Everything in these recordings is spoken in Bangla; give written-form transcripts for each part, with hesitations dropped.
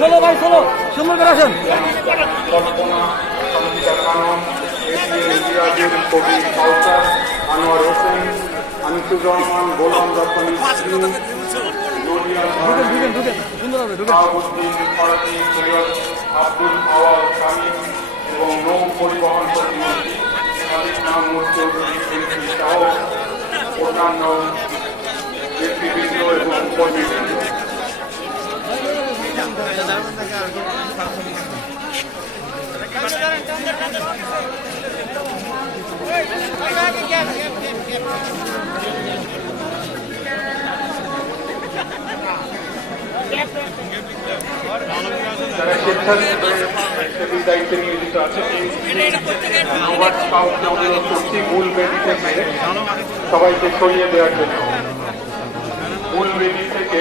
চলো ভাই চলো, সুন্দর করে আসেন। কবি কাউসার আনোয়ার হোসেন, আনিসুর রহমান, গোলাম রতন, আব্দুল আওয়াল শামীম এবং নৌ পরিবহন প্রতিমন্ত্রী খালিদ মাহমুদ চৌধুরী এমপি সহ অন্যান্য ব্যক্তিবৃন্দ এবং কর্মীবৃন্দ। যারা স্বেচ্ছাসেবী দায়িত্বে নিয়োজিত আছে অনুরোধ করছি মূল বেদি থেকে সবাইকে সরিয়ে দেওয়ার জন্য। মূল বেদি থেকে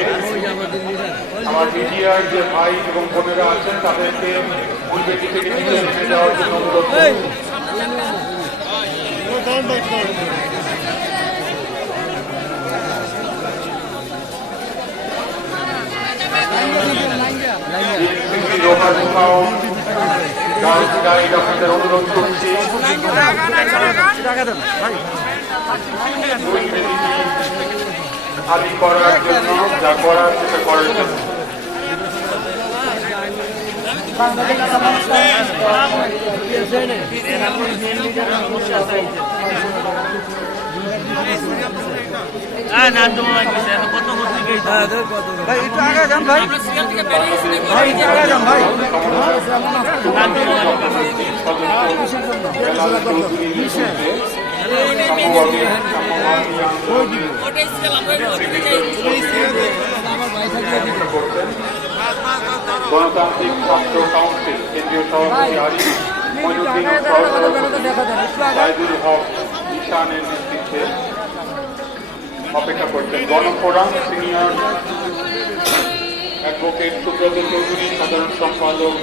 আমার মিডিয়ার যে ভাই এবং বোনেরা আছেন তাদেরকে মূল বেদি থেকে নিচে নেমে যাওয়ার জন্য অনুরোধ করছি। আপনাদের অনুরোধ করছি খালি করার জন্য, যা করার সেটা করার জন্য। ভাই একটু আগে যান ভাই, ভাই একটু আগে যান ভাই। গণতান্ত্রিক ছাত্র কাউন্সিল কেন্দ্রীয় সভাপতি আরিফ মঈনুদ্দিন সাইদুল হক ঈশানের নেতৃত্বে অপেক্ষা করছেন। গণফোরাম সিনিয়র অ্যাডভোকেট সুব্রত চৌধুরী সাধারণ সম্পাদক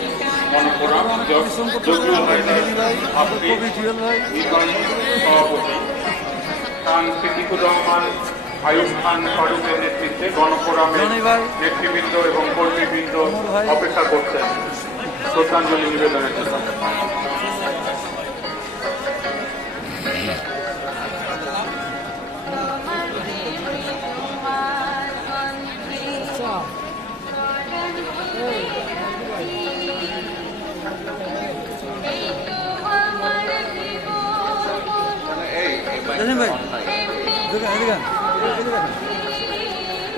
গণফোরাম, জহুরুল হায়দার আফরিদ নির্বাহী সভাপতি, খান সিদ্দিকুর রহমান, আয়ুব খান ফারুকের নেতৃত্বে গণফোরামের নেতৃবৃন্দ এবং কর্মীবৃন্দ অপেক্ষা করছেন শ্রদ্ধাঞ্জলি নিবেদনের জন্য।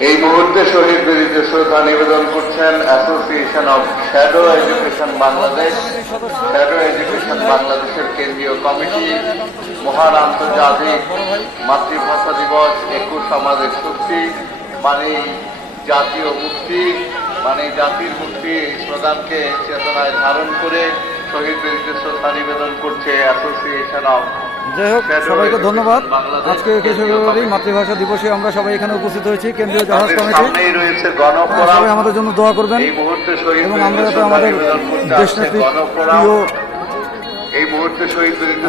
এই মুহূর্তে শহীদ বেদিতে শ্রদ্ধা নিবেদন করছেন association of shadow education Bangladesh, shadow education বাংলাদেশের কেন্দ্রীয় কমিটি। মহান আন্তর্জাতিক মাতৃভাষা দিবস 21 আমাদের শক্তি, মানে জাতীয় মুক্তি, মানে জাতির মুক্তি স্লোগানকে চেতনায় ধারণ করে শহীদ বেদিতে শ্রদ্ধা নিবেদন করছে অ্যাসোসিয়েশন অব। যাই হোক, সবাইকে ধন্যবাদ। আজকে 21 ফেব্রুয়ারি মাতৃভাষা দিবসে আমরা সবাই এখানে উপস্থিত হয়েছি। কেন্দ্রীয় জাহাজ কমিটি সবাই আমাদের জন্য দোয়া করবেন এবং আমরা যাতে আমাদের দেশনেত্রী প্রিয়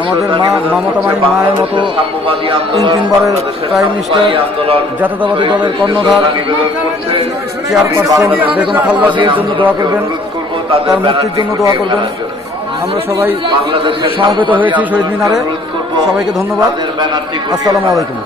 আমাদের মা মমতা মায়ের মতো 3-3বারের প্রাইম মিনিস্টার, জাতীয়তাবাদী দলের কর্ণধার চেয়ারপারসন বেগম খালেদা জিয়ার জন্য দোয়া করবেন, তার মুক্তির জন্য দোয়া করবেন। আমরা সবাই সমবেত হয়েছি শহীদ মিনারে। সবাইকে ধন্যবাদ। আসসালামু আলাইকুম।